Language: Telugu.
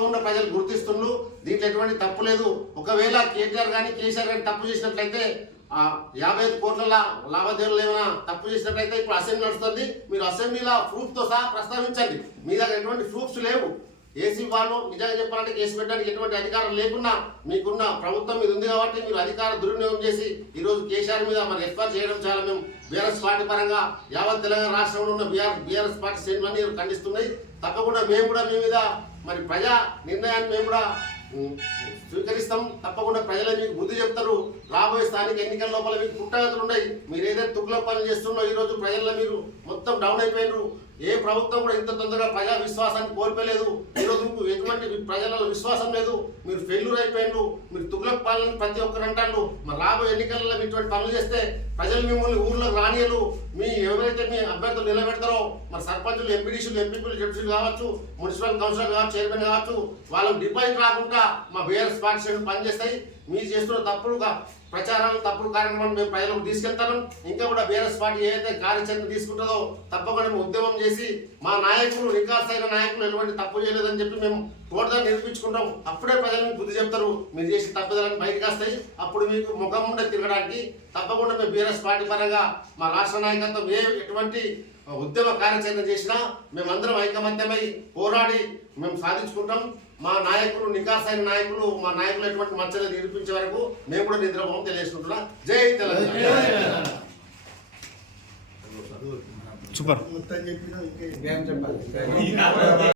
తప్పకుండా ప్రజలు గుర్తిస్తున్నారు. దీంట్లో ఎటువంటి తప్పు లేదు. ఒకవేళ కేటీఆర్ కానీ కేసీఆర్ కానీ తప్పు చేసినట్లయితే 55 కోట్ల లావాదేవీలు ఏమైనా తప్పు చేసినట్లయితే ఇప్పుడు అసెంబ్లీ నడుస్తుంది. మీరు అసెంబ్లీలో ప్రూఫ్తో సహా ప్రస్తావించండి. మీ దగ్గర ఎటువంటి ప్రూఫ్స్ లేవు. ఏసీ వాళ్ళు నిజంగా చెప్పాలంటే కేసు పెట్టడానికి ఎటువంటి అధికారం లేకున్నా మీకున్న ప్రభుత్వం మీద ఉంది కాబట్టి మీరు అధికార దుర్వినియోగం చేసి ఈరోజు కేసీఆర్ మీద మరి ఎఫ్ఐఆర్ చేయడం చాలా మేము బీఆర్ఎస్ పార్టీ పరంగా యావత్ తెలంగాణ రాష్ట్రంలో ఉన్న బీఆర్ఎస్ పార్టీ శ్రేణులన్నీ ఖండిస్తున్నాయి. తప్పకుండా మేము కూడా మీ మీద మరి ప్రజా నిర్ణయాన్ని మేము కూడా స్వీకరిస్తాం. తప్పకుండా ప్రజలే మీకు బుద్ధి చెప్తారు. రాబోయే స్థానిక ఎన్నికల లోపల మీకు పుట్టగతులు ఉన్నాయి. మీరు ఏదైతే తుగ్గుల పనులు చేస్తున్నారో ఈరోజు ప్రజల్లో మీరు మొత్తం డౌన్ అయిపోయినారు. ఏ ప్రభుత్వం కూడా ఇంత తొందరగా ప్రజా విశ్వాసాన్ని కోల్పోలేదు. ఈరోజు మీకు ఎటువంటి ప్రజలలో విశ్వాసం లేదు. మీరు ఫెయిల్యూర్ అయిపోయినారు. మీరు తుగ్లక్ పాలన ప్రతి ఒక్కరు అంటారు. మరి రాబోయే ఎన్నికల్లో ఇటువంటి పనులు చేస్తే ప్రజలు మిమ్మల్ని ఊర్లోకి రానియలు. మీ ఎవరైతే మీ అభ్యర్థులు నిలబెడతారో మరి సర్పంచులు, ఎంపీడీసీలు, ఎంపీపీలు, జడ్సీలు కావచ్చు, మున్సిపల్ కౌన్సిలర్ కావచ్చు, చైర్మన్ కావచ్చు, వాళ్ళకు డిపాజిట్ రాకుండా మా బీఆర్ఎస్ పార్టీ పనిచేస్తాయి. మీరు చేస్తున్న తప్పుడుగా ప్రచారాలు, తప్పుడు కార్యక్రమాలు మేము ప్రజలకు తీసుకెళ్తాను. ఇంకా కూడా బీఆర్ఎస్ పార్టీ ఏదైతే కార్యాచరణ తీసుకుంటుందో తప్పకుండా మేము ఉద్యమం చేసి మా నాయకులు, రికార్డ్స్ నాయకులు ఎటువంటి తప్పు చేయలేదని చెప్పి మేము కోటగా నిరూపించుకుంటాం. అప్పుడే ప్రజలకు బుద్ధి చెప్తారు. మీరు చేసిన తప్పుదలని బయటకు వస్తాయి. అప్పుడు మీకు ముఖం ఉండే తిరగడానికి తప్పకుండా మేము బీఆర్ఎస్ పార్టీ పరంగా మా రాష్ట్ర నాయకత్వం ఎటువంటి ఉద్యమ కార్యాచరణ చేసినా మేమందరం ఐకమత్యమై పోరాడి మేము సాధించుకుంటాం. మా నాయకులు, నికాసైన నాయకులు, మా నాయకులు ఎటువంటి మచ్చలు నిరూపించే వరకు మేము కూడా నిద్రపోవడం తెలియజేసుకుంటున్నా. జై తెలంగాణ. సూపర్.